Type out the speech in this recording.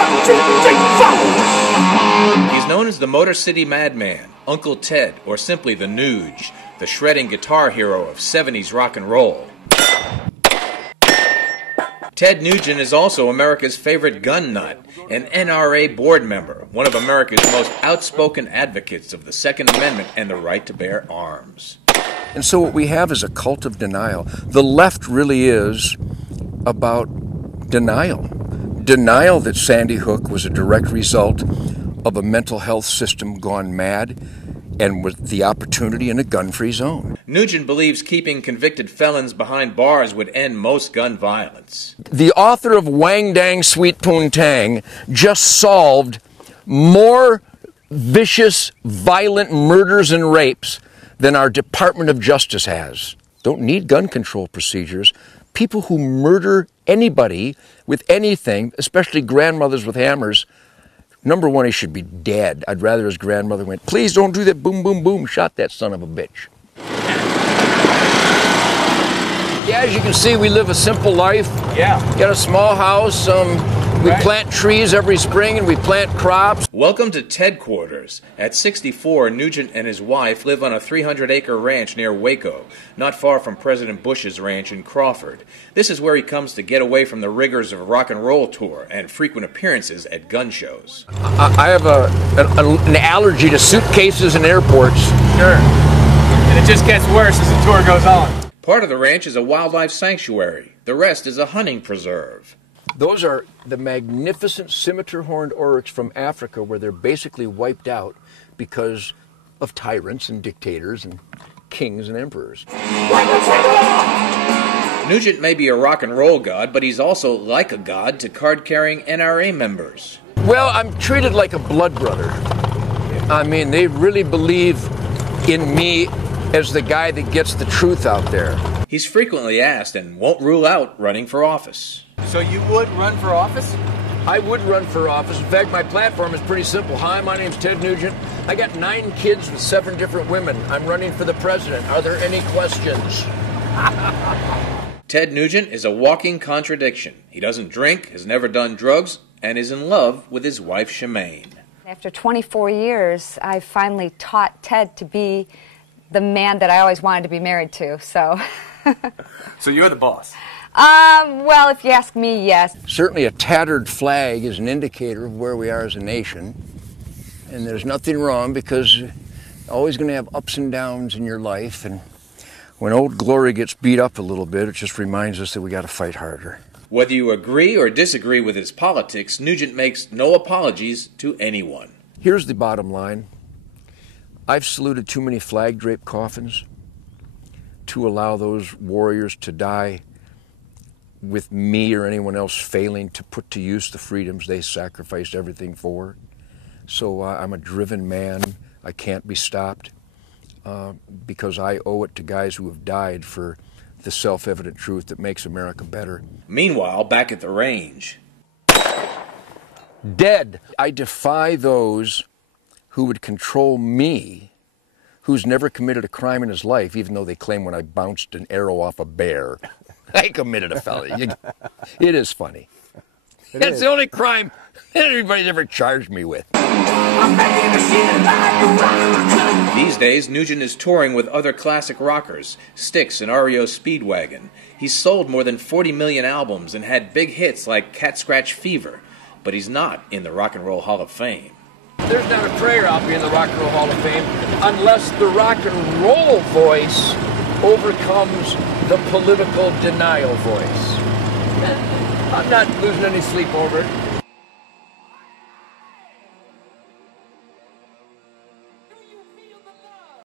1, 2, 3, 4. He's known as the Motor City Madman, Uncle Ted, or simply the Nuge, the shredding guitar hero of 70s rock and roll. Ted Nugent is also America's favorite gun nut, an NRA board member, one of America's most outspoken advocates of the Second Amendment and the right to bear arms. And so what we have is a cult of denial. The left really is about denial. Denial that Sandy Hook was a direct result of a mental health system gone mad and with the opportunity in a gun-free zone. Nugent believes keeping convicted felons behind bars would end most gun violence. The author of Wang Dang Sweet Poontang just solved more vicious, violent murders and rapes than our Department of Justice has. Don't need gun control procedures. People who murder anybody with anything, especially grandmothers with hammers, number one, he should be dead. I'd rather his grandmother went, please don't do that, boom, boom, boom, shot that son of a bitch. Yeah, as you can see, we live a simple life. Yeah. Got a small house, we plant trees every spring and we plant crops. Welcome to Ted Quarters. At 64, Nugent and his wife live on a 300-acre ranch near Waco, not far from President Bush's ranch in Crawford. This is where he comes to get away from the rigors of a rock and roll tour and frequent appearances at gun shows. I have an allergy to suitcases and airports. Sure. And it just gets worse as the tour goes on. Part of the ranch is a wildlife sanctuary. The rest is a hunting preserve. Those are the magnificent scimitar-horned oryx from Africa, where they're basically wiped out because of tyrants and dictators and kings and emperors. Nugent may be a rock and roll god, but he's also like a god to card-carrying NRA members. Well, I'm treated like a blood brother. I mean, they really believe in me as the guy that gets the truth out there. He's frequently asked and won't rule out running for office. So you would run for office? I would run for office. In fact, my platform is pretty simple. Hi, my name's Ted Nugent. I got 9 kids with 7 different women. I'm running for the president. Are there any questions? Ted Nugent is a walking contradiction. He doesn't drink, has never done drugs, and is in love with his wife, Shemaine. After 24 years, I finally taught Ted to be the man that I always wanted to be married to, so... So you're the boss? Well, if you ask me, yes. Certainly a tattered flag is an indicator of where we are as a nation. And there's nothing wrong, because you're always going to have ups and downs in your life. And when Old Glory gets beat up a little bit, it just reminds us that we got to fight harder. Whether you agree or disagree with his politics, Nugent makes no apologies to anyone. Here's the bottom line. I've saluted too many flag-draped coffins to allow those warriors to die with me or anyone else failing to put to use the freedoms they sacrificed everything for. So I'm a driven man. I can't be stopped because I owe it to guys who have died for the self-evident truth that makes America better. Meanwhile, back at the range. Dead. I defy those who would control me, who's never committed a crime in his life, even though they claim when I bounced an arrow off a bear, I committed a felony. It is funny. That's the only crime anybody's ever charged me with. These days, Nugent is touring with other classic rockers, Styx and REO Speedwagon. He's sold more than 40 million albums and had big hits like Cat Scratch Fever, but he's not in the Rock and Roll Hall of Fame. There's not a prayer I'll be in the Rock and Roll Hall of Fame unless the rock and roll voice overcomes the political denial voice. I'm not losing any sleep over it.